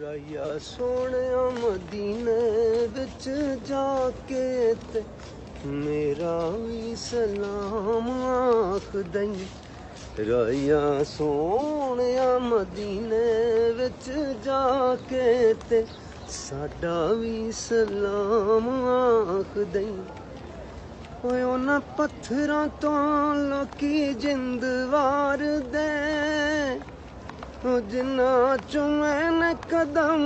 ਰਾਇਆ ਸੋਹਣਿਆ ਮਦੀਨੇ ਵਿੱਚ ਜਾ ਕੇ ਤੇ ਮੇਰਾ ਵੀ ਸਲਾਮ ਆਖ ਦਈ। ਰਾਇਆ ਸੋਹਣਿਆ ਮਦੀਨੇ ਵਿੱਚ ਜਾ ਕੇ ਤੇ ਸਾਡਾ ਵੀ ਸਲਾਮ ਆਖ ਦਈ। ਓਏ ਉਹਨਾਂ ਪੱਥਰਾਂ ਤੋਂ ਲੋਕੀ ਜਿੰਦ ਵਾਰਦੇ, ਜਿੰਨਾ ਚੋਂ ਮੈਂ ਕਦਮ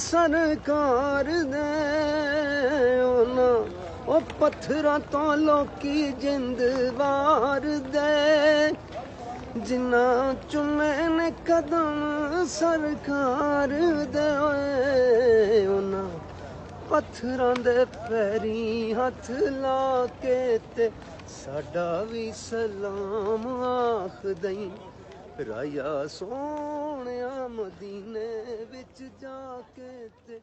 ਸਰਕਾਰ ਦੇ। ਉਹਨਾਂ ਉਹ ਪੱਥਰਾਂ ਤੋਂ ਲੋਕੀ ਜਿੰਦ ਵਾਰਦੇ, ਜਿੰਨਾ ਚੋਂ ਮੈਂ ਕਦਮ ਸਰਕਾਰ ਦੇ। ਉਹਨਾਂ ਪੱਥਰਾਂ ਦੇ ਪੈਰੀਂ ਹੱਥ ਲਾ ਕੇ ਤੇ ਸਾਡਾ ਵੀ ਸਲਾਮ ਆਖ ਦਈ। ਰਾਇਆ ਸੋਹਣਿਆ ਮਦੀਨੇ ਵਿੱਚ ਜਾ ਕੇ ਤੇ